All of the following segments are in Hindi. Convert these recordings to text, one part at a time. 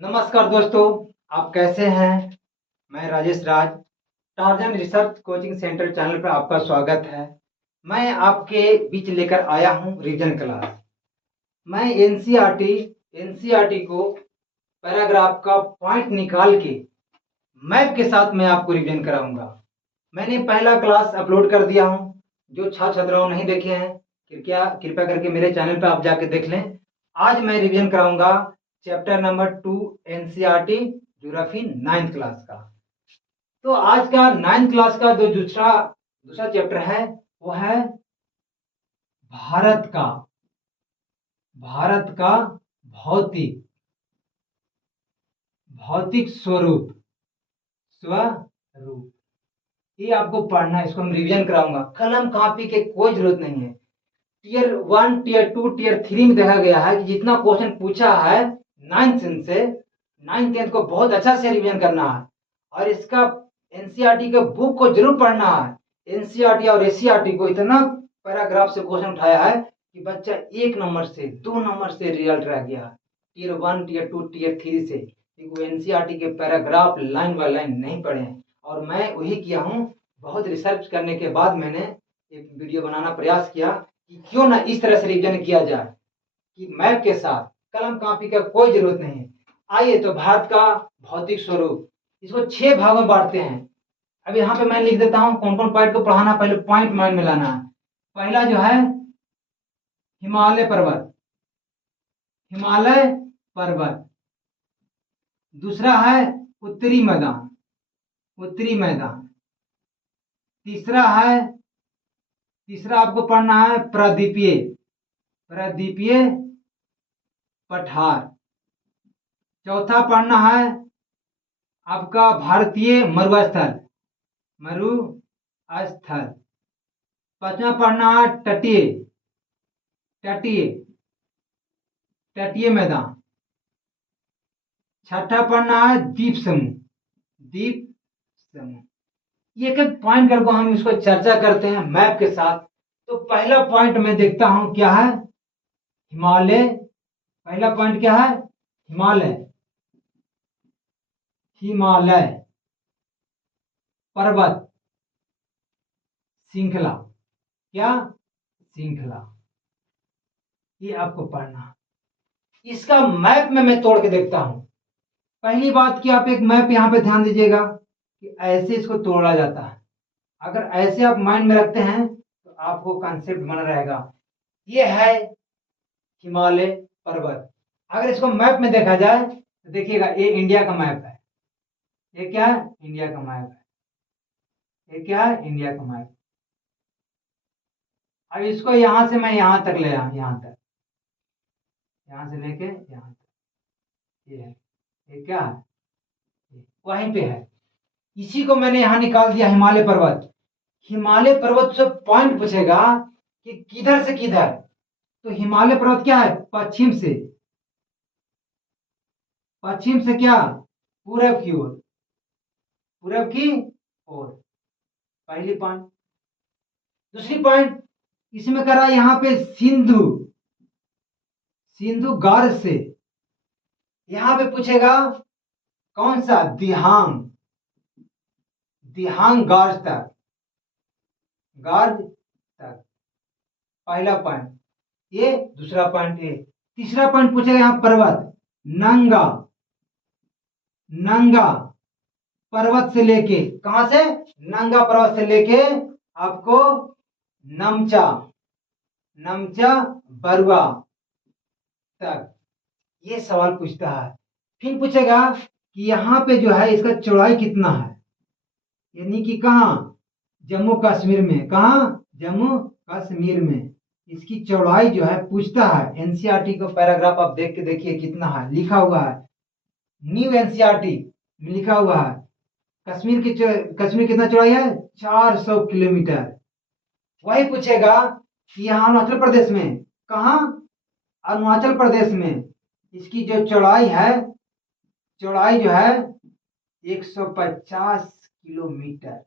नमस्कार दोस्तों, आप कैसे हैं? मैं Rajesh Raj, Tarzan research coaching centre channel पर आपका स्वागत है। मैं आपके बीच लेकर आया हूं रिवीजन क्लास। मैं एनसीईआरटी को पैराग्राफ का पॉइंट निकाल के मैप के साथ मैं आपको रिवीजन कराऊंगा। मैंने पहला क्लास अपलोड कर दिया हूं। जो छात्र छात्राओं नहीं देखे हैं, कृपया कृपया करके मेरे चैनल पर आप जाके देख लें। आज मैं रिवीजन कराऊंगा chapter number 2 NCERT geography 9th class का। तो आज का 9th क्लास का जो दूसरा दूसरा चैप्टर है वो है भारत का भारत का भौतिक भौतिक स्वरूप। ये आपको पढ़ना है, इसको हम रिवीजन कराऊंगा। कलम कॉपी के कोई जरूरत नहीं है। टीयर 1, टीयर 2, टीयर 3 में देखा गया है कि जितना क्वेश्चन पूछा है 9th से 9th 10th को बहुत अच्छा से रिवीजन करना है। और इसका एनसीईआरटी के बुक को जरूर पढ़ना है। एनसीईआरटी और एससीईआरटी को इतना पैराग्राफ से क्वेश्चन उठाया है कि बच्चा 1 नंबर से 2 नंबर से रिजल्ट रह गया। टीयर 1, टीयर 2, टीयर 3 से, क्योंकि एनसीईआरटी के पैराग्राफ लाइन बाय लाइन नहीं पढ़े हैं। और मैं वही किया हूँ। बहुत रिसर्च करने के बाद मैंने एक वीडियो बनाना प्रयास किया कि क्यों ना इस तरह से रिवीजन किया जाए कि मैप के साथ। कलम कॉपी का कोई जरूरत नहीं है। आइए तो भारत का भौतिक स्वरूप, इसको 6 भागों में बांटते हैं। अब यहाँ पे मैं लिख देता हूँ कौन कौन पॉइंट को पढ़ाना, पहले पॉइंट माइंड में लाना है। पहला जो है हिमालय पर्वत, हिमालय पर्वत। दूसरा है उत्तरी मैदान, उत्तरी मैदान। तीसरा आपको पढ़ना है प्रादीपीय, प्रादीपीय पठार। चौथा पढ़ना है आपका भारतीय मरुस्थल, मरुस्थल। पांचवा पढ़ना है तटीय, तटीय तटीय मैदान। छठा पढ़ना है द्वीप समूह, द्वीप समूह। एक एक पॉइंट करके हम इसको चर्चा करते हैं मैप के साथ। तो पहला पॉइंट मैं देखता हूं क्या है, हिमालय। पहला पॉइंट क्या है, हिमालय, हिमालय पर्वत श्रृंखला। क्या श्रृंखला, ये आपको पढ़ना। इसका मैप में मैं तोड़ के देखता हूं। पहली बात कि आप एक मैप यहां पे ध्यान दीजिएगा कि ऐसे इसको तोड़ा जाता है। अगर ऐसे आप माइंड में रखते हैं तो आपको कॉन्सेप्ट बना रहेगा। ये है हिमालय पर्वत। अगर इसको मैप में देखा जाए तो देखिएगा, ये इंडिया का मैप है। ये क्या है, इंडिया का मैप है। ये क्या है, इंडिया का मैप। अब इसको यहां से मैं यहां तक ले आया, यहां तक, यहां से लेके यहां तक। ये है, ये क्या है, वहीं पे है। इसी को मैंने यहां निकाल दिया, हिमालय पर्वत। हिमालय पर्वत से पॉइंट पूछेगा कि किधर से किधर, तो हिमालय पर्वत क्या है, पश्चिम से, पश्चिम से क्या, पूरब की ओर, पूरब की ओर। पहली पॉइंट। दूसरी पॉइंट इसमें करा यहां पे सिंधु, सिंधु गार से। यहां पे पूछेगा कौन सा, दिहांग, दिहांग गार्ज तक, गार्ज तक। पहला पॉइंट ये, दूसरा पॉइंट ये। तीसरा पॉइंट पूछेगा यहां पर्वत, नंगा, नंगा पर्वत से लेके, कहां से, नंगा पर्वत से लेके आपको नमचा, नमचा बरुआ तक। ये सवाल पूछता है। फिर पूछेगा कि यहाँ पे जो है इसका चौड़ाई कितना है, यानी कि कहाँ, जम्मू कश्मीर में, कहाँ, जम्मू कश्मीर में। इसकी चौड़ाई जो है पूछता है। एनसीईआरटी को पैराग्राफ आप देख के देखिए कितना है, लिखा हुआ है। न्यू एनसीईआरटी में लिखा हुआ है कश्मीर की कश्मीर कितना चौड़ाई है, 400 किलोमीटर। वही पूछेगा कि यहाँ अरुणाचल प्रदेश में, कहाँ, अरुणाचल प्रदेश में इसकी जो चौड़ाई है, चौड़ाई जो है 150 किलोमीटर।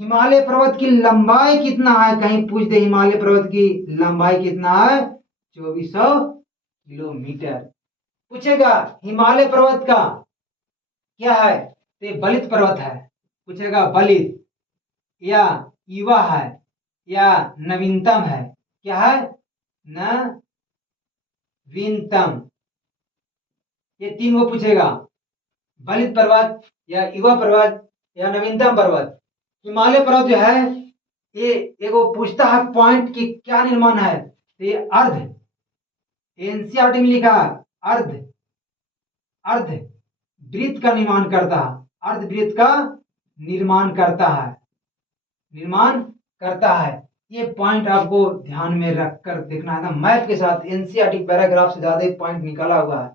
हिमालय पर्वत की लंबाई कितना है, कहीं पूछ दे हिमालय पर्वत की लंबाई कितना है, 2400 किलोमीटर। पूछेगा हिमालय पर्वत का क्या है, तो ये बलित पर्वत है। पूछेगा बलित या युवा है या नवीनतम है, क्या है, नवीनतम, ये तीन वो पूछेगा, बलित पर्वत या युवा पर्वत या नवीनतम पर्वत। हिमालय पर्वत जो है ये एगो पूछता है पॉइंट की क्या निर्माण है, तो ये अर्ध, एनसीईआरटी में लिखा है अर्ध, अर्ध वृत्त का निर्माण करता है, अर्ध वृत्त का निर्माण करता है, निर्माण करता है। ये पॉइंट आपको ध्यान में रखकर देखना है ना, मैथ के साथ एनसीईआरटी पैराग्राफ से ज्यादा पॉइंट निकाला हुआ है,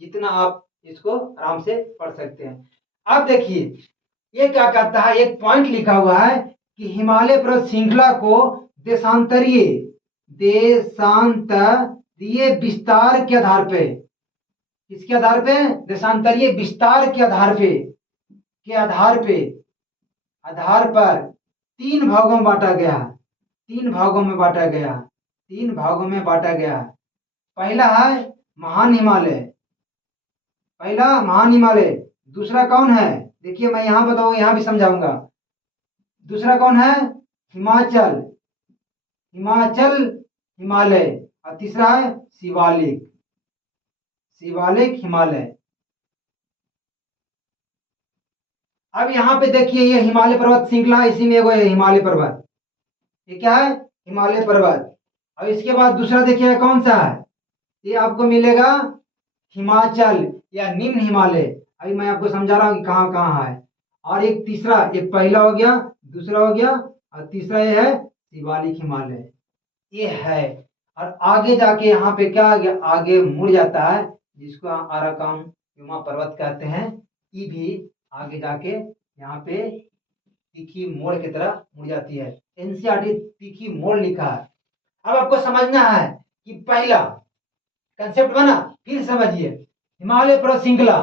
जितना आप इसको आराम से पढ़ सकते हैं। अब देखिए ये क्या कहता है, एक पॉइंट लिखा हुआ है कि हिमालय पर्वत श्रृंखला को देशांतरीय देशांतरीय विस्तार के आधार पे, किसके आधार पे, देशांतरीय विस्तार के आधार पे, के आधार पर तीन भागों में बांटा गया, तीन भागों में बांटा गया, तीन भागों में बांटा गया। पहला है महान हिमालय, पहला महान हिमालय। दूसरा कौन है, देखिए मैं यहां बताऊंगा, यहां भी समझाऊंगा। दूसरा कौन है, हिमाचल, हिमाचल हिमालय। और तीसरा है शिवालिक, शिवालिक हिमालय। अब यहाँ पे देखिए ये हिमालय पर्वत श्रृंखला, इसी में है हिमालय पर्वत, ये क्या है, हिमालय पर्वत। और इसके बाद दूसरा देखिए कौन सा है, ये आपको मिलेगा हिमाचल या निम्न हिमालय। अभी मैं आपको समझा रहा हूँ कि कहाँ कहाँ है। और एक तीसरा, ये पहला हो गया, दूसरा हो गया, और तीसरा ये है शिवालिक हिमालय, ये है। और आगे जाके यहाँ पे क्या आगे मुड़ जाता है, जिसको आराकान युमा पर्वत कहते हैं, ये भी आगे जाके यहाँ पे तीखी मोड़ की तरह मुड़ जाती है। एनसीईआरटी तीखी मोड़ लिखा है। अब आपको समझना है कि पहला कंसेप्ट बना, फिर समझिए। हिमालय पर्वत श्रृंखला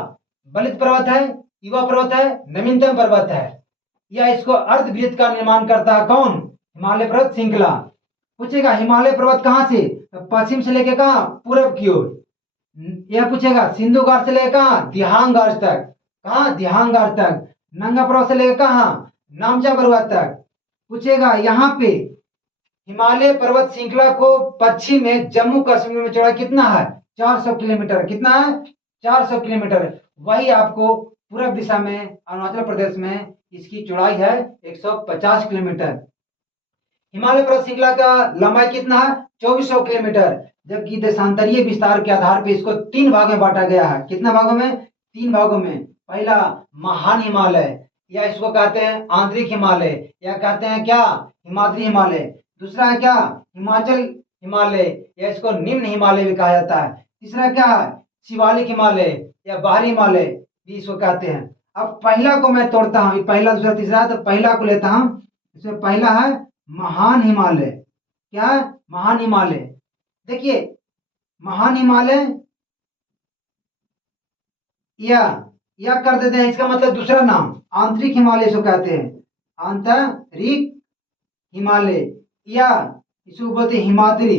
बलित पर्वत है, युवा पर्वत है, नवीनतम पर्वत है, या इसको अर्धवृत्त का निर्माण करता है कौन, हिमालय पर्वत श्रृंखला। पूछेगा हिमालय पर्वत कहां से, पश्चिम से लेके कहा, पूरब की ओर। यह पूछेगा सिंधु घाट से लेकर कहा, दिहांग घाट तक, कहा, दिहांग घाट तक। नंगा पर्वत से लेकर कहा, नामचा पर्वत तक। पूछेगा यहाँ पे हिमालय पर्वत श्रृंखला को पश्चिम में जम्मू कश्मीर में चौड़ा कितना है, 400 किलोमीटर, कितना है, 400 किलोमीटर। वही आपको पूर्व दिशा में अरुणाचल प्रदेश में इसकी चौड़ाई है 150 किलोमीटर। हिमालय पर्वत श्रृंखला का लंबाई कितना है, 2400 किलोमीटर। जबकि देशांतरीय विस्तार के आधार पर इसको तीन भागों में बांटा गया है, कितना भागों में, तीन भागों में। पहला महान हिमालय, या इसको कहते हैं आंतरिक हिमालय, या कहते हैं क्या, हिमाद्री हिमालय। दूसरा है क्या, हिमाचल हिमालय, या इसको निम्न हिमालय भी कहा जाता है। तीसरा क्या है, शिवालिक हिमालय या बाहरी हिमालय भी इसको कहते हैं। अब पहला को मैं तोड़ता हूँ, पहला दूसरा तीसरा, तो पहला को लेता हूँ। इसमें पहला है महान हिमालय, क्या है, महान हिमालय। देखिए महान हिमालय या कर देते हैं, इसका मतलब दूसरा नाम आंतरिक हिमालय इसको कहते हैं, आंतरिक हिमालय, या इसको बोलते हैं हिमाद्री,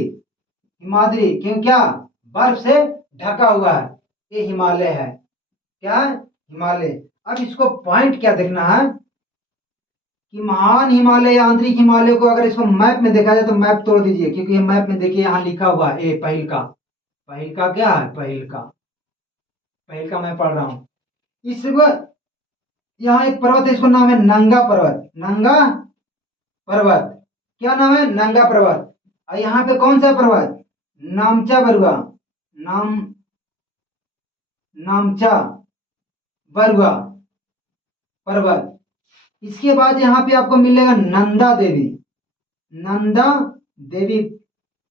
हिमाद्री क्यों, क्या, बर्फ से ढका हुआ है, ये हिमालय है, क्या है, हिमालय। अब इसको पॉइंट क्या देखना है कि महान हिमालय या आंतरिक हिमालय को अगर इसको मैप में देखा जाए तो मैप तोड़ दीजिए, क्योंकि मैप में देखिए यहाँ लिखा हुआ है ए पहिल का, पहिल का क्या है, पहिल का, पहिल का मैं पढ़ रहा हूँ। इस यहाँ एक पर्वत है, इसको नाम है नंगा पर्वत, नंगा पर्वत, क्या नाम है, नंगा पर्वत। और यहाँ पे कौन सा पर्वत, नामचा बरुआ, नामचा बरुआ पर्वत। इसके बाद यहाँ पे आपको मिलेगा नंदा देवी, नंदा देवी,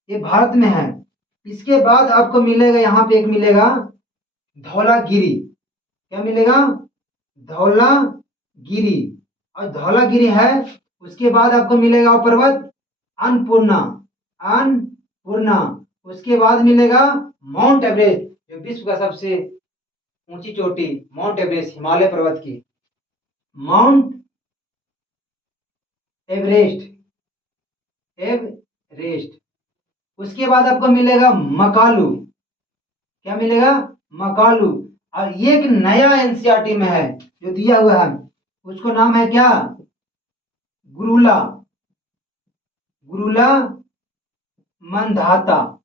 ये भारत में है। इसके बाद आपको मिलेगा यहाँ पे एक मिलेगा धौलागिरी, क्या मिलेगा, धौलागिरी। और धौलागिरी है, उसके बाद आपको मिलेगा पर्वत अन्नपूर्णा, अन्नपूर्णा। उसके बाद मिलेगा माउंट एवरेस्ट, जो विश्व का सबसे ऊंची चोटी माउंट एवरेस्ट, हिमालय पर्वत की माउंट एवरेस्ट, एवरेस्ट। उसके बाद आपको मिलेगा मकालू, क्या मिलेगा, मकालू। और ये एक नया एनसीईआरटी में है जो दिया हुआ है, उसको नाम है क्या, गुरुला, गुरुला मंधाता।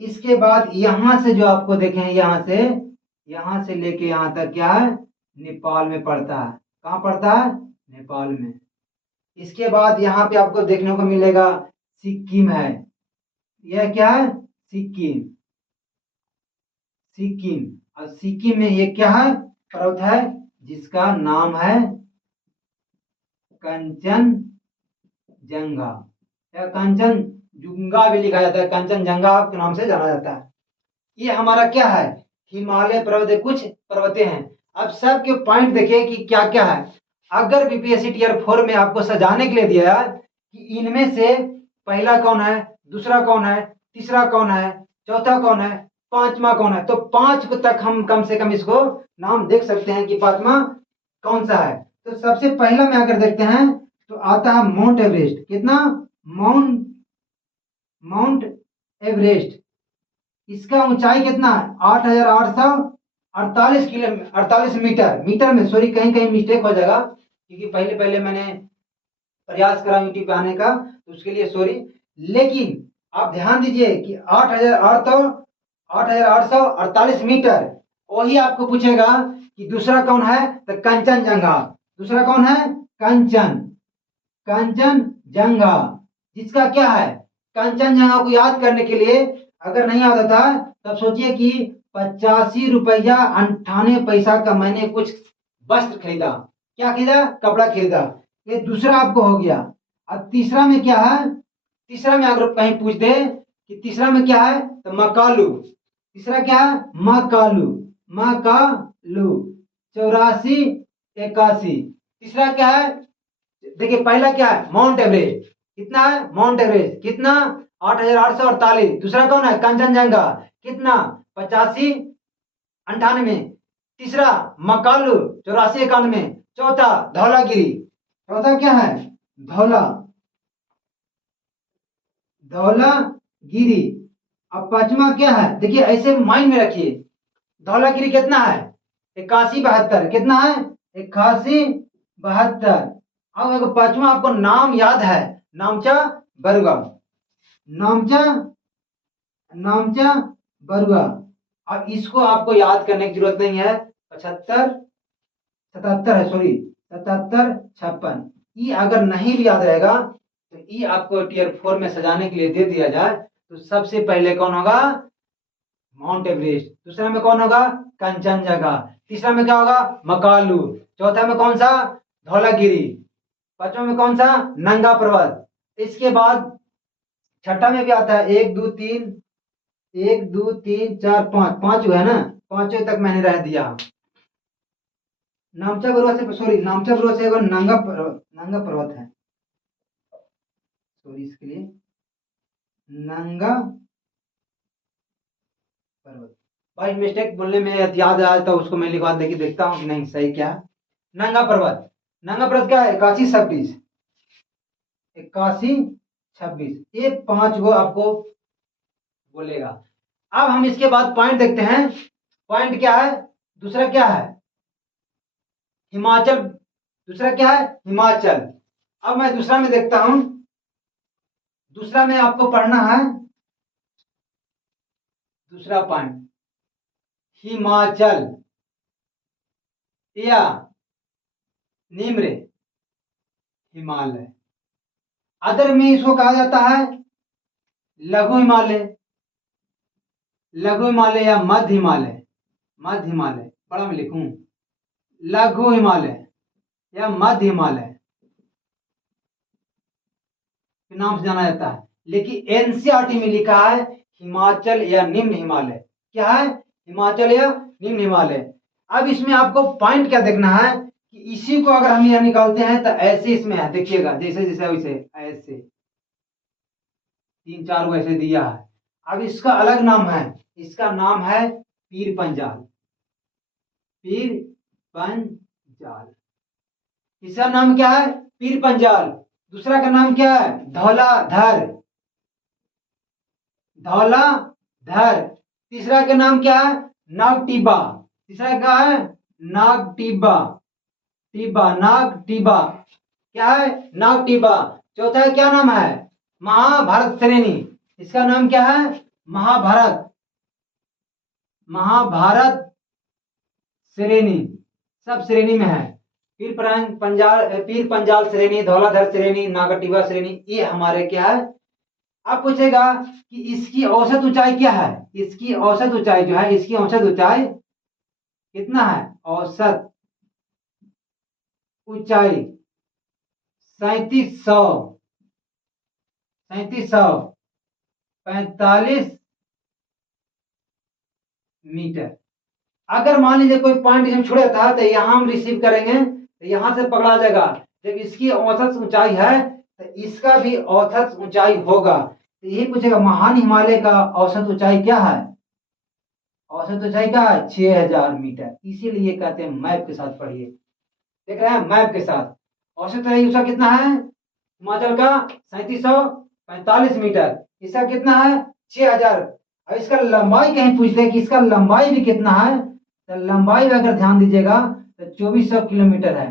इसके बाद यहां से जो आपको देखें, यहां से लेके यहां तक क्या है, नेपाल में पड़ता है। कहां पड़ता है, नेपाल में। इसके बाद यहाँ पे आपको देखने को मिलेगा सिक्किम है। यह क्या है, सिक्किम, सिक्किम। और सिक्किम में ये क्या है, पर्वत है जिसका नाम है कंचनजंगा, या कंचनजुंगा भी लिखा जाता है, कंचनजंगा के नाम से जाना जाता है। ये हमारा क्या है, हिमालय पर्वत, कुछ पर्वतें हैं। अब सबके पॉइंट देखिए कि क्या क्या है। अगर बीपीएससी टीयर 4 में आपको सजाने के लिए दिया है कि इनमें से पहला कौन है, दूसरा कौन है, तीसरा कौन है, चौथा कौन है, पांचवा कौन है, तो 5 तक हम कम से कम इसको नाम देख सकते हैं कि पांचवा कौन सा है। तो सबसे पहला में अगर देखते हैं तो आता है माउंट एवरेस्ट। कितना, माउंट माउंट एवरेस्ट। इसका ऊंचाई कितना है, 8,848 किलोमीटर, 48 मीटर, मीटर में, सॉरी कहीं कहीं मिस्टेक हो जाएगा क्योंकि पहले पहले मैंने प्रयास करा यूट्यूब पे आने का, तो उसके लिए सॉरी। लेकिन आप ध्यान दीजिए कि 8,848 मीटर। वही आपको पूछेगा कि दूसरा कौन है, तो कंचनजंगा। दूसरा कौन है, कंचनजंगा, जिसका क्या है, कंचनजंगा को याद करने के लिए अगर नहीं आता था तब सोचिए कि 85 रुपया 98 पैसा का मैंने कुछ वस्त्र खरीदा। क्या खरीदा, कपड़ा खरीदा। ये दूसरा आपको हो गया। अब तीसरा में क्या है, तीसरा में अगर कहीं पूछ दे कि तीसरा में क्या है, तो मकालू। तीसरा क्या है, मकालू, मकालू 84 81। तीसरा क्या है, देखिए पहला क्या है, माउंट एवरेस्ट। कितना है, माउंट एवरेस्ट कितना, 8,848। दूसरा कौन है, कंचनजंगा, कितना, 85 98। तीसरा मकालू 84 91। चौथा धौलागिरी। चौथा क्या है, धौलागिरी। अब पांचवा क्या है, देखिए ऐसे माइंड में रखिए, धौलागिरी कितना है, 81 72। कितना है, 81 72। अब अगर पांचवा आपको नाम याद है, नामचा बरुआ, नामचा नामचा बरुआ। अब इसको आपको याद करने की जरूरत नहीं है, 75 77 है, सॉरी 77 56। ये अगर नहीं भी याद रहेगा तो ये आपको टीयर 4 में सजाने के लिए दे दिया जाए तो सबसे पहले कौन होगा, माउंट एवरेस्ट। दूसरा में कौन होगा, कंचनजंगा। तीसरा में क्या होगा, मकालू। चौथा में कौन सा, धौलागिरी। पांचवा में कौन सा, नंगा पर्वत। इसके बाद छठा में भी आता है, 1 2 3 1 2 3 4 5, पांच हुआ है ना, पांचों तक मैंने रह दिया। नामचा बरुआ से, सॉरी नामचा बरुआ से नंगा पर्वत है, सॉरी इसके लिए नंगा पर्वत। भाई मिस्टेक बोलने में याद आया तो उसको मैं लिखवा दे देखता हूँ कि नहीं सही क्या है। नंगा पर्वत, नंगा पर्वत क्या है, 81 26, 81 26। ये 5 गो आपको बोलेगा। अब हम इसके बाद पॉइंट देखते हैं। पॉइंट क्या है, दूसरा क्या है, हिमाचल। दूसरा क्या है, हिमाचल। अब मैं दूसरा में देखता हूं, दूसरा में आपको पढ़ना है, दूसरा पॉइंट हिमाचल या निम्र हिमालय। अदर में इसको कहा जाता है लघु हिमालय, लघु हिमालय या मध्य हिमालय। मध्य हिमालय बड़ा में लिखूं, लघु हिमालय या मध्य हिमालय के नाम से जाना जाता है। लेकिन एनसीईआरटी में लिखा है हिमाचल या निम्न हिमालय। क्या है, हिमाचल या निम्न हिमालय। अब इसमें आपको पॉइंट क्या देखना है कि इसी को अगर हम यहां निकालते हैं तो ऐसे इसमें है, देखिएगा जैसे जैसे वैसे ऐसे 3 4 वैसे दिया है। अब इसका अलग नाम है, इसका नाम है पीर पंजाल, पीर पंजाल। इसका नाम क्या है, पीर पंजाल। दूसरा का नाम क्या है, धौलाधर, धौलाधर। तीसरा का नाम क्या है, नाग टिब्बा। तीसरा क्या है? नाग टिब्बा। टिब्बा, नाग टिब्बा क्या है? नाग टिब्बा। चौथा क्या नाम है? महाभारत श्रेणी। इसका नाम क्या है? महाभारत। महाभारत श्रेणी सब श्रेणी में है। पीर पंजाल श्रेणी, धौलाधर श्रेणी, नागटिबा श्रेणी, ये हमारे क्या है। अब पूछेगा कि इसकी औसत ऊंचाई क्या है? इसकी औसत ऊंचाई जो है, इसकी औसत ऊंचाई कितना है? औसत ऊंचाई 3700 45 मीटर। अगर मान लीजिए कोई पॉइंट इसमें छुड़ जाता है तो यहां हम रिसीव करेंगे तो यहां से पकड़ा जाएगा। जब इसकी औसत ऊंचाई है तो इसका भी औसत ऊंचाई होगा। तो यही पूछेगा महान हिमालय का औसत ऊंचाई क्या है? औसत ऊंचाई क्या है? 6000 मीटर। इसीलिए कहते हैं मैप के साथ पढ़िए। देख रहे हैं मैप के साथ। औसत ऊंचाई उसका कितना है? हिमाचल का 3745 मीटर। इसका कितना है? 6000। और इसका लंबाई कहीं पूछते हैं कि इसका लंबाई भी कितना है, तो लंबाई में अगर ध्यान दीजिएगा तो 2400 किलोमीटर है।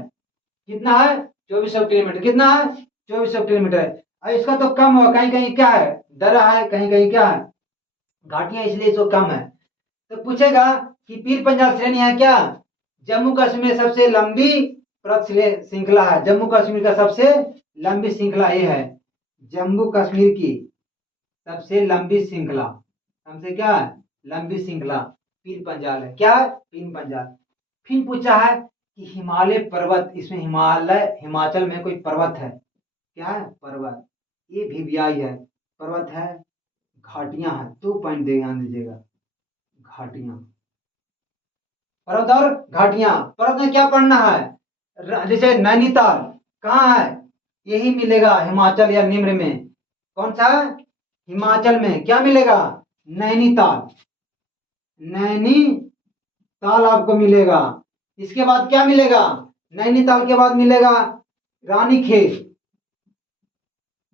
कितना है? 2400 किलोमीटर। कितना है? 2400 किलोमीटर। और इसका तो कम होगा, कहीं कहीं क्या है? दरा है, कहीं कहीं क्या है? घाटियां, इसलिए इसको कम है। तो पूछेगा कि पीर पंजाल श्रेणी है क्या? जम्मू कश्मीर में सबसे लंबी पर्वत श्रृंखला है। जम्मू कश्मीर का सबसे लंबी श्रृंखला ये है। जम्मू कश्मीर की सबसे लंबी श्रृंखला, हमसे क्या है? लंबी श्रृंखला पीर पंजाल है। क्या है? पीर पंजाल। फिर पूछा है कि हिमालय पर्वत, इसमें हिमालय, हिमाचल में कोई पर्वत है? क्या है? पर्वत। ये भी व्याय है, पर्वत है, घाटियां हैं। 2 पॉइंट ध्यान दीजिएगा। घाटियां, पर्वत और घाटियां। पर्वत में क्या पढ़ना है? जैसे नैनीताल कहाँ है? यही मिलेगा हिमाचल या निम्न में। कौन सा? हिमाचल में क्या मिलेगा? नैनीताल। नैनीताल आपको मिलेगा। इसके बाद क्या मिलेगा? नैनीताल के बाद मिलेगा रानीखेत।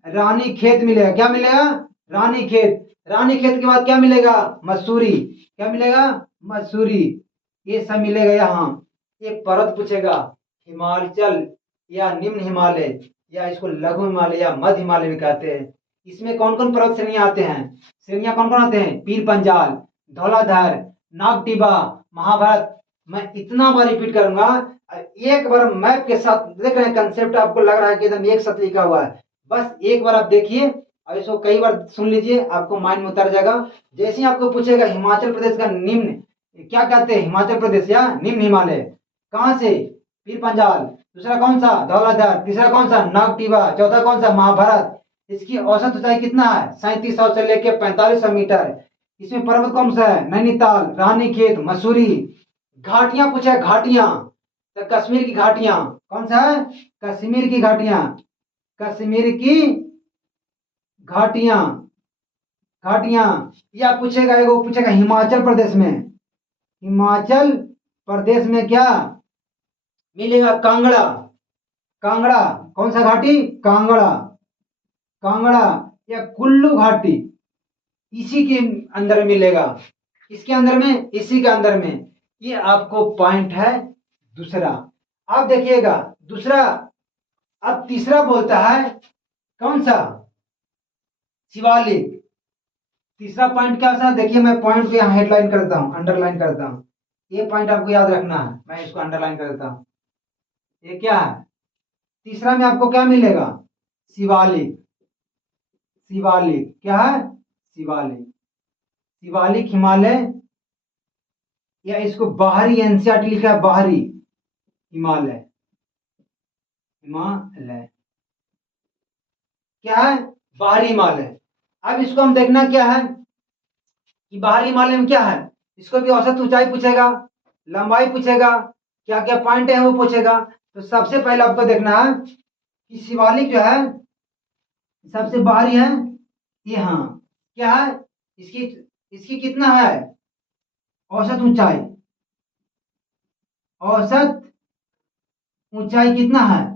रानीखेत मिलेगा। क्या मिलेगा? रानीखेत। रानीखेत के बाद क्या मिलेगा? मसूरी। क्या मिलेगा? मसूरी। ये सब मिलेगा यहाँ। एक पर्वत पूछेगा, हिमाचल या निम्न हिमालय, या इसको लघु हिमालय या मध्य हिमालय भी कहते हैं। इसमें कौन कौन पर्वत श्रेणियां आते हैं? श्रेणियां कौन कौन आते हैं? पीर पंजाल, धौलाधर, नागटिबा, महाभारत। मैं इतना बार रिपीट करूंगा। एक बार मैप के साथ देख रहे हैं, कंसेप्ट आपको लग रहा है कि एकदम एक साथ लिखा हुआ है। बस एक बार आप देखिए और इसको कई बार सुन लीजिए, आपको माइंड में उतर जाएगा। जैसे ही आपको पूछेगा हिमाचल प्रदेश का निम्न क्या कहते हैं, हिमाचल प्रदेश या निम्न हिमालय कहां से? पीर पंजाल। दूसरा कौन सा? धौलाधर। तीसरा कौन सा? नागटिबा। चौथा कौन सा? महाभारत। इसकी औसत ऊंचाई कितना है? 3700 से लेकर 4500 मीटर। इसमें पर्वत कौन सा है? नैनीताल, रानीखेत, मसूरी। घाटियां पूछा है, घाटियां तो कश्मीर की घाटियां। कौन सा है? कश्मीर की घाटियां। कश्मीर की घाटियां। घाटियां। या पूछेगा, एगो पूछेगा हिमाचल प्रदेश में। हिमाचल प्रदेश में क्या मिलेगा? कांगड़ा। कांगड़ा। कौन सा घाटी? कांगड़ा। कांगड़ा या कुल्लू घाटी, इसी के अंदर मिलेगा। इसके अंदर में, इसी के अंदर में। ये आपको पॉइंट है दूसरा। आप देखिएगा दूसरा। अब तीसरा बोलता है कौन सा? शिवालिक। तीसरा पॉइंट क्या सा? देखिए मैं पॉइंट को यहाँ हेडलाइन करता हूँ, अंडरलाइन करता हूँ। ये पॉइंट आपको याद रखना है, मैं इसको अंडरलाइन करता हूँ। ये क्या है? तीसरा में आपको क्या मिलेगा? शिवालिक। शिवालिक क्या है? शिवालिक। शिवालिक हिमालय, या इसको बाहरी एनसीईआरटी लिखा है, बाहरी हिमालय। हिमालय क्या है? बाहरी हिमालय। अब इसको हम देखना क्या है कि बाहरी हिमालय में क्या है। इसको भी औसत ऊंचाई पूछेगा, लंबाई पूछेगा, क्या क्या पॉइंट है वो पूछेगा। तो सबसे पहले आपको देखना है कि शिवालिक जो है सबसे बाहरी है। यहाँ क्या है? इसकी इसकी कितना है औसत ऊंचाई? औसत ऊंचाई कितना है?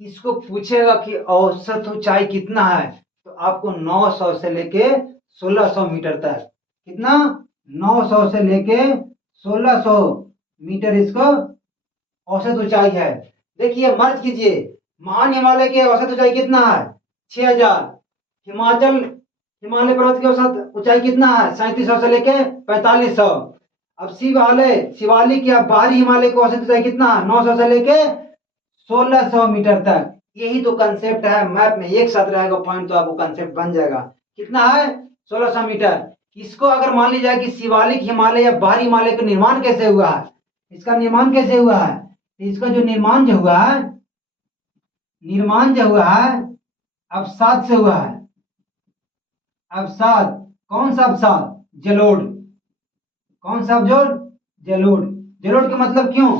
इसको पूछेगा कि औसत ऊंचाई कितना है, तो आपको 900 से लेके 1600 मीटर तक। कितना? 900 से लेके 1600 मीटर इसको औसत ऊंचाई है। देखिए मर्ज कीजिए, महान हिमालय की औसत ऊंचाई कितना है? 6000। हिमालय पर्वत की औसत ऊंचाई कितना है? 3700 से लेके 4500। अब शिवालिक या बाहरी हिमालय की औसत ऊंचाई कितना है? 900 से लेके 1600 मीटर तक। यही तो कंसेप्ट है, मैप में एक साथ रहेगा पॉइंट तो आपको कंसेप्ट बन जाएगा। कितना है? 1600 मीटर। इसको अगर मान लीजिए कि शिवालिक हिमालय या बाहरी हिमालय का निर्माण कैसे हुआ है, इसका निर्माण कैसे हुआ है, इसका जो निर्माण जो हुआ है, अवसाद से हुआ है। अवसाद, कौन सा अवसाद? जलोढ़। कौन सा अवजोड़? जलोढ़। जलोढ़ का मतलब क्यों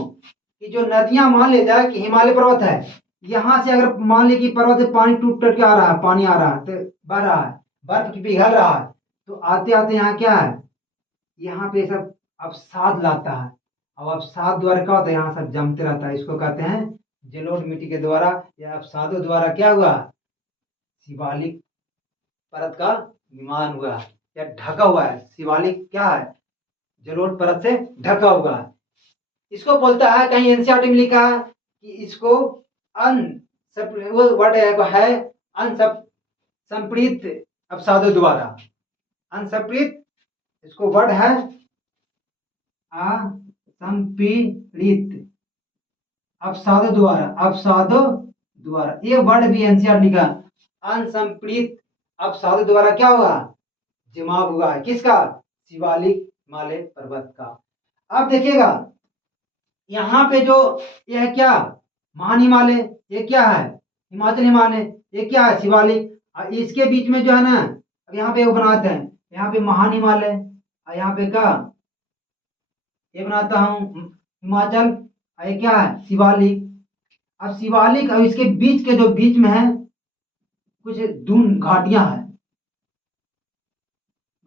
कि जो नदियां, मान ले जाए कि हिमालय पर्वत है, यहां से अगर मान ली कि पर्वत से पानी टूट टूट के आ रहा है, पानी आ रहा है तो बह रहा है, बर्फ पिघल रहा है, तो आते आते यहाँ क्या है, यहाँ पे सब अवसाद लाता है। अब अवसाद द्वारा क्या होता है, यहाँ सब जमते रहता है, इसको कहते हैं जलोढ़ मिट्टी के द्वारा या अवसादों द्वारा क्या हुआ, शिवालिक परत का निर्माण हुआ या ढका हुआ है। शिवालिक क्या है? जलोढ़ परत से ढका हुआ है। इसको बोलता है, कहीं एनसीईआरटी में लिखा है कि इसको वो वर्ड है अनसंपृत अवसादों द्वारा। अनसंपृत इसको वर्ड है असंपीड़ित अवसादों द्वारा ये वर्ड भी एनसीईआर लिखा। अनसंपीड़ित अवसादों द्वारा क्या हुआ? जमाव हुआ है। किसका? शिवालिक हिमालय पर्वत का। अब देखिएगा यहाँ पे जो यह क्या, महान हिमालय, ये क्या है? हिमाचल हिमालय। ये क्या है? शिवालिक। इसके बीच में जो है ना, अब यहाँ पे वो बनाते हैं, यहाँ पे महान हिमालय और यहाँ पे क्या ये बनाता हूँ हिमाचल, ये क्या है? शिवालिक। अब शिवालिक और इसके बीच के जो बीच में है कुछ दून घाटियां है,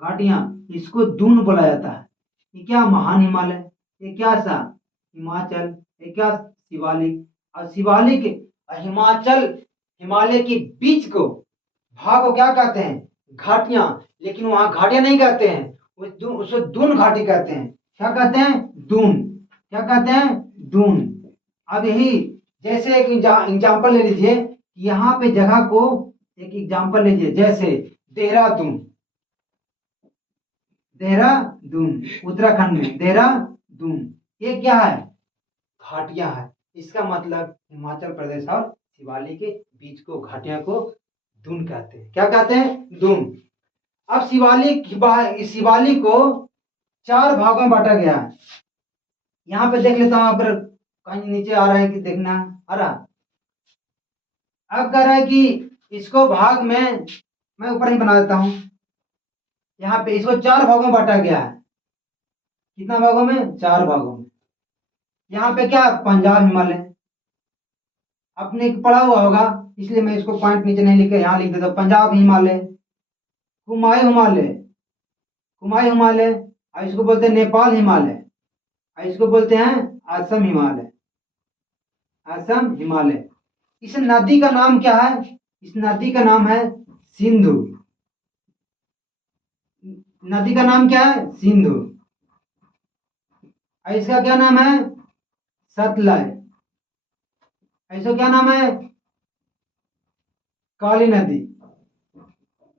घाटियां, इसको दून बोला जाता है। ये क्या? महान हिमालय। ये क्या सा? हिमाचल। ये क्या? शिवालिक। और शिवालिक हिमाचल हिमालय के बीच को भाग को क्या कहते हैं? घाटियां। लेकिन वहां घाटियां नहीं कहते हैं, उसको दून घाटी कहते हैं। क्या कहते हैं? दून। क्या कहते हैं? दून। अब यही जैसे एक एग्जाम्पल ले लीजिए, यहाँ पे जगह को एक एग्जाम्पल लीजिए, जैसे देहरादून। देहरादून उत्तराखंड में, देहरादून ये क्या है? घाटियां है। इसका मतलब हिमाचल प्रदेश और शिवालिक के बीच को घाटियां को दून कहते हैं। क्या कहते हैं? दून। अब शिवालिक को 4 भागों में बांटा गया है। यहाँ पे देख लेता हूं, अगर कहीं नीचे आ रहा है कि देखना आ रहा। अब कह रहा है कि इसको भाग में मैं ऊपर ही बना देता हूं। यहाँ पे इसको 4 भागों में बांटा गया है। कितना भागों में? 4 भागों में। यहाँ पे क्या? पंजाब हिमालय। आपने पढ़ा हुआ होगा, इसलिए मैं इसको पॉइंट नीचे नहीं लिखे, यहाँ लिख देता हूँ पंजाब हिमालय। कुमायूं हिमालय और इसको बोलते हैं नेपाल हिमालय और इसको बोलते हैं असम हिमालय। असम हिमालय। इस नदी का नाम क्या है? इस नदी का नाम है सिंधु। नदी का नाम क्या है? सिंधु। और इसका क्या नाम है? सतलज। ऐसा क्या नाम है? काली नदी।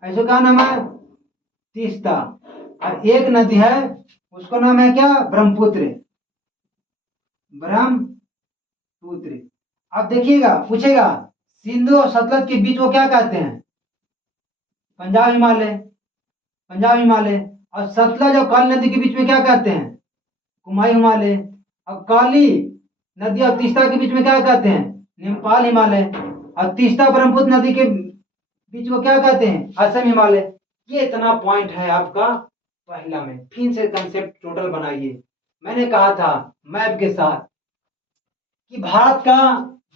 ऐसा क्या नाम है? तीस्ता। और एक नदी है उसका नाम है क्या? ब्रह्मपुत्र। ब्रह्मपुत्र। अब देखिएगा, पूछेगा सिंधु और सतलज के बीच को क्या कहते हैं? पंजाब हिमालय। पंजाब हिमालय। और सतलज और काली नदी के बीच में क्या कहते हैं? कुमायूं हिमालय। और काली नदी और तीस्ता के बीच में क्या कहते हैं? नेपाल हिमालय। और तीस्ता ब्रह्मपुत्र नदी के बीच को क्या कहते हैं? असम हिमालय। ये इतना पॉइंट है आपका पहला में। फिर से कंसेप्ट टोटल बनाइए। मैंने कहा था मैप के साथ कि भारत का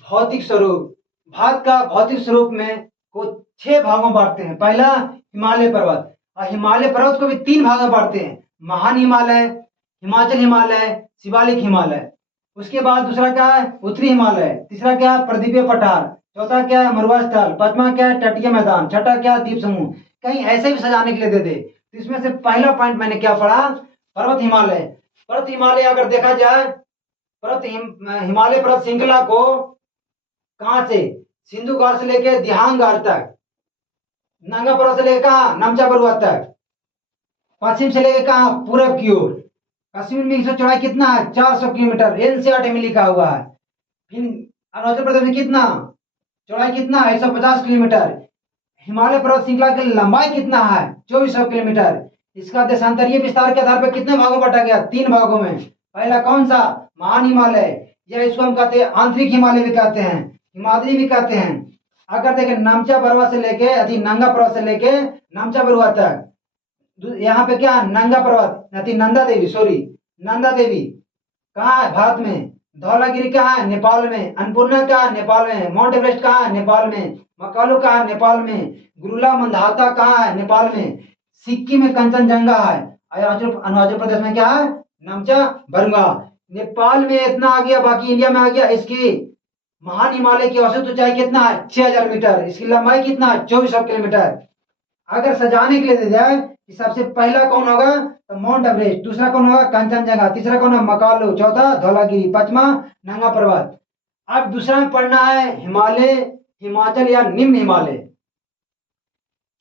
भौतिक स्वरूप में को 6 भागों में बांटते हैं। पहला हिमालय पर्वत, और हिमालय पर्वत को भी 3 भागों में बांटते हैं, महान हिमालय, हिमाचल हिमालय, शिवालिक हिमालय। उसके बाद दूसरा क्या है? उत्तरी हिमालय। तीसरा क्या है? प्रदीपीय पठार। चौथा क्या है? मरुआ स्थल। पांचवा क्या है? तटीय मैदान। छठा क्या है? द्वीप समूह। कहीं ऐसे भी सजाने के लिए दे दे। तो इसमें से पहला पॉइंट मैंने क्या पढ़ा? पर्वत हिमालय। पर्वत हिमालय अगर देखा जाए, हिमालय पर्वत श्रृंखला को कहां से, सिंधु घाट से लेके दिहांग घाट तक, नंगा पर्वत से लेकर कहा नमचा पर्वत तक, पश्चिम से लेकर कहा पूरब की ओर, कश्मीर में इसका चौड़ाई कितना है 400 किलोमीटर, एनसीईआरटी में लिखा हुआ है। फिर अरुणाचल प्रदेश में कितना चौड़ाई कितना है 150 किलोमीटर। हिमालय पर्वत श्रृंखला की लंबाई कितना है 2400 किलोमीटर। इसका देशांतरीय विस्तार के आधार पर कितने भागों में बांटा गया, 3 भागों में। पहला कौन सा, महान हिमालय, या इसको हम कहते हैं आंतरिक हिमालय भी कहते हैं, हिमाद्री भी कहते हैं। अगर देखें नमचा पर्वत से लेके अति नंगा पर्वत से लेके नमचा पर्वत तक, यहाँ पे क्या नंगा पर्वत अति नंदा देवी, सॉरी नंदा देवी कहाँ है भारत में, धौलागिरी कहाँ है नेपाल में, अन्नपूर्णा कहाँ है नेपाल में, माउंट एवरेस्ट कहाँ है नेपाल में, मकालू कहाँ है नेपाल में, गुरुला मंदाता कहाँ है नेपाल में, सिक्किम में कंचनजंगा है, अरुणाचल प्रदेश में क्या है नमचा बरुआ। नेपाल में इतना आ गया, बाकी इंडिया में आ गया। इसकी महान हिमालय की औसत ऊंचाई कितना है 6000 मीटर, इसकी लंबाई कितना है 2400 किलोमीटर। अगर सजाने के लिए दे जाए कि सबसे पहला कौन होगा तो माउंट एवरेस्ट, दूसरा कौन होगा कंचनजंगा, तीसरा कौन है मकालू, चौथा धौलागिरी, पांचवा नंगा पर्वत। अब दूसरा में पढ़ना है हिमालय, हिमाचल या निम्न हिमालय।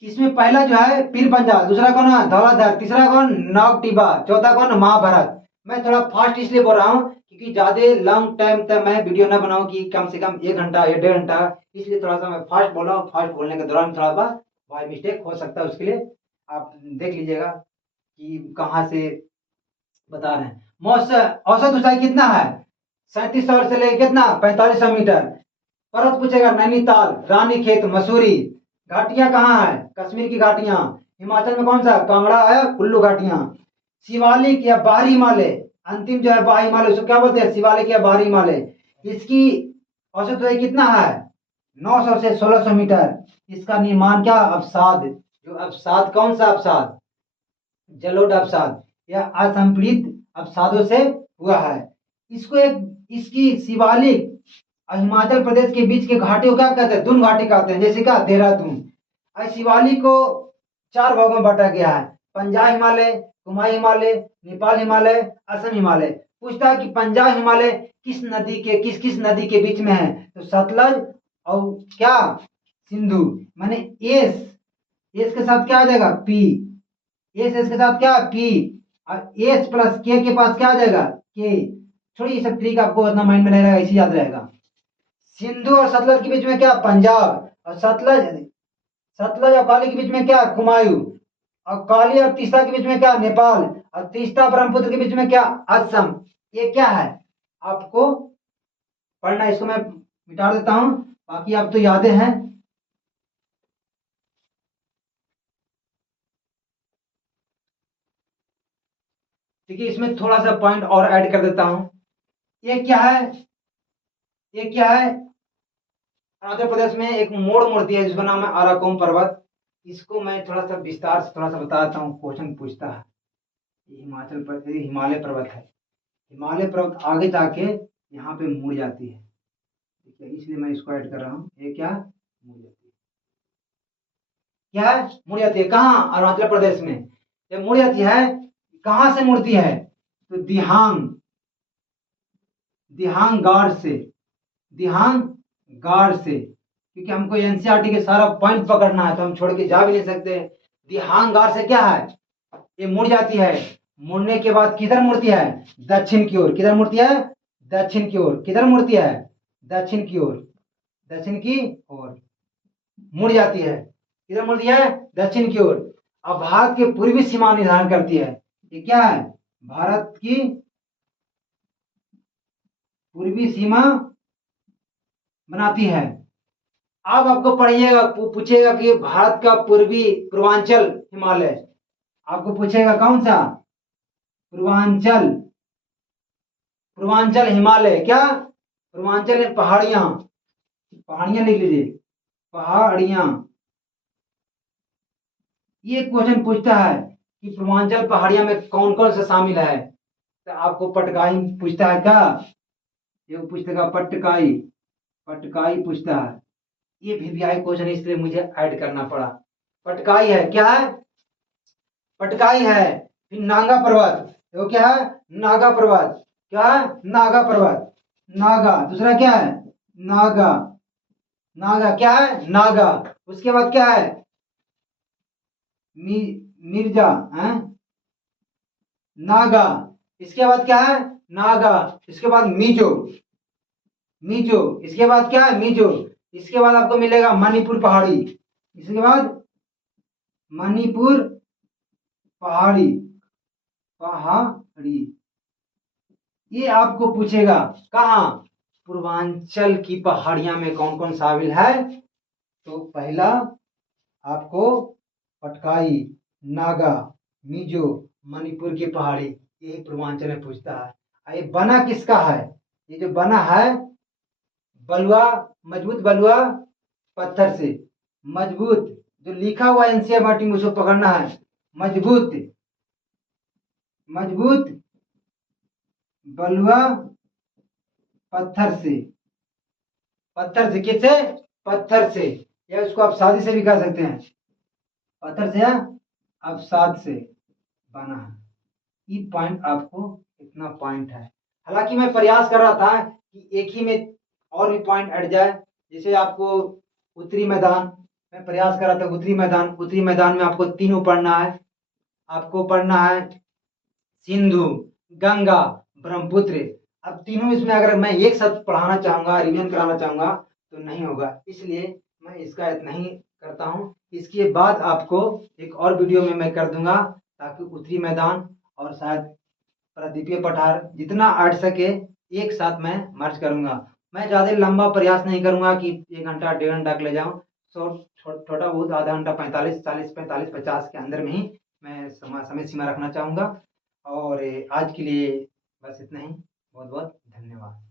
इसमें पहला जो है पीर पंजाल, दूसरा कौन है धौलाधर, तीसरा कौन नौकटिबा, चौथा कौन महाभारत। मैं थोड़ा फास्ट इसलिए बोल रहा हूँ क्योंकि ज्यादा लॉन्ग टाइम तक मैं वीडियो ना बनाऊं कि कम से कम 1 घंटा या 1.5 घंटा, इसलिए थोड़ा सा मैं फास्ट बोल रहा हूँ। फास्ट बोलने के दौरान थोड़ा सा बाय मिस्टेक हो सकता है, उसके लिए आप देख लीजिएगा कि कहाँ से बता रहे हैं। औसत ऊंचाई कितना है 3700 से लेकर कितना 4500 मीटर। पर्वत पूछेगा नैनीताल, रानीखेत, मसूरी। घाटियां कहाँ है कश्मीर की घाटियां। हिमाचल में कौन सा कांगड़ा है, कुल्लू घाटियां। शिवालिक या बाहरी हिमालय, अंतिम जो है बाहरी हिमालय, उसको क्या बोलते हैं शिवालिक या बाहरी हिमालय। इसकी औसत ऊंचाई कितना है 900 से 1600 मीटर। इसका निर्माण क्या अवसाद, जो अवसाद कौन सा अवसाद, जलोढ़ अवसाद या असंपीड़ित अवसादों से हुआ है। इसको इसकी शिवालिक और हिमाचल प्रदेश के बीच के घाटी को क्या कहते हैं दून घाटी कहते हैं, जैसे क्या देहरादून। और शिवालिक को 4 भागों में बांटा गया है, पंजाब हिमालय, कुमाई हिमालय, नेपाल हिमालय, असम हिमालय। पूछता है कि पंजाब हिमालय किस नदी के बीच में है, तो सतलज और क्या सिंधु। माने एस के साथ क्या आ जाएगा पी, एस के साथ क्या पी, और एस प्लस के पास क्या आ जाएगा के। छोड़िए ये सब ट्रिक आपको उतना माइंड में नहीं रहेगा, इसी याद रहेगा। सिंधु और सतलज के बीच में क्या पंजाब, और सतलज और काली के बीच में क्या कुमायूं, और काली और तीस्ता के बीच में क्या नेपाल, और तीस्ता ब्रह्मपुत्र के बीच में क्या असम। ये क्या है आपको पढ़ना, इसको मैं मिटा देता हूं, बाकी आप तो यादें हैं। ठीक है, इसमें थोड़ा सा पॉइंट और ऐड कर देता हूं। ये क्या है, ये क्या है आंध्र प्रदेश में एक मोड़ मूर्ति है जिसका नाम है अराकोम पर्वत। इसको मैं थोड़ा सा विस्तार से थोड़ा सा बताता हूँ, क्वेश्चन पूछता है। हिमाचल प्रदेश हिमालय पर्वत है, हिमालय पर्वत आगे जाके यहाँ पे मुड़ जाती है, ठीक है, इसलिए मैं इसको ऐड कर रहा हूँ। ये क्या मुड़ जाती है, क्या है मुड़ जाती है कहाँ अरुणाचल प्रदेश में। ये मुड़ जाती है, कहाँ से मुड़ती है तो दिहांग गाड़ से, क्योंकि हमको एनसीईआरटी के सारा पॉइंट पकड़ना है तो हम छोड़ के जा भी नहीं सकते। दिहांग गाड़ से क्या है ये मुड़ जाती है। मुड़ने के बाद किधर मुड़ती है दक्षिण की ओर, किधर मुड़ती है दक्षिण की ओर, किधर मुड़ती है दक्षिण की ओर, दक्षिण की ओर मुड़ जाती है। किधर मुड़ती है दक्षिण की ओर। अब भारत की पूर्वी सीमा निर्धारण करती है। ये क्या है भारत की पूर्वी सीमा बनाती है। अब आपको पढ़िएगा पूछेगा कि भारत का पूर्वांचल हिमालय, आपको पूछेगा कौन सा पूर्वांचल हिमालय, क्या पूर्वांचल पहाड़ियां लिख लीजिए पहाड़ियां। ये क्वेश्चन पूछता है कि पूर्वांचल पहाड़ियां में कौन कौन सा शामिल है, तो आपको पटकाई पूछता है क्या, ये पूछेगा पटकाई पूछता है। ये वीवीआई क्वेश्चन इसलिए मुझे ऐड करना पड़ा। पटकाई है, क्या है पटकाई है। फिर नांगा पर्वत, देखो क्या है, नागा पर्वत। क्या है, नागा पर्वत। नागा। दूसरा क्या है, नागा। नागा क्या है, नागा। उसके बाद क्या है, मिर्जा है, नागा। इसके बाद क्या है, नागा। इसके बाद मिजो। मिजो। इसके बाद क्या है, मिजो। इसके बाद आपको मिलेगा मणिपुर पहाड़ी। इसके बाद मणिपुर पहाड़ी। पहाड़ी। ये आपको पूछेगा कहाँ, पूर्वांचल की पहाड़ियां में कौन कौन शामिल है। तो पहला आपको पटकाई, नागा, मिजो, मणिपुर की पहाड़ी, यही पूर्वांचल में पूछता है। ये बना किसका है, ये जो बना है बलुआ, मजबूत बलुआ पत्थर से। मजबूत, जो लिखा हुआ एनसीईआरटी में उसको पकड़ना है। मजबूत, मजबूत बलुआ पत्थर से। पत्थर से, किससे, पत्थर से। या उसको आप शादी से भी कर सकते हैं, पत्थर से या अवसाद से बना है। ये पॉइंट आपको, इतना पॉइंट है। हालांकि मैं प्रयास कर रहा था कि एक ही में और भी पॉइंट अट जाए। जैसे आपको उत्तरी मैदान, मैं प्रयास कर रहा था उत्तरी मैदान। उत्तरी मैदान में आपको तीनों पढ़ना है। आपको पढ़ना है सिंधु, गंगा, ब्रह्मपुत्र। अब तीनों इसमें अगर मैं एक साथ पढ़ाना चाहूंगा, रिवीजन कराना चाहूंगा तो नहीं होगा, इसलिए मैं इसका इतना ही करता हूँ। इसके बाद आपको एक और वीडियो में मैं कर दूंगा, ताकि उत्तरी मैदान और शायद प्रायद्वीपीय पठार जितना अट सके एक साथ मैं मर्ज करूंगा। मैं ज्यादा लंबा प्रयास नहीं करूंगा कि 1 घंटा 1.5 घंटा के ले जाऊं। छोटा बहुत आधा घंटा, 45 40 45 50 के अंदर में ही मैं समय सीमा रखना चाहूंगा। और आज के लिए बस इतना ही। बहुत बहुत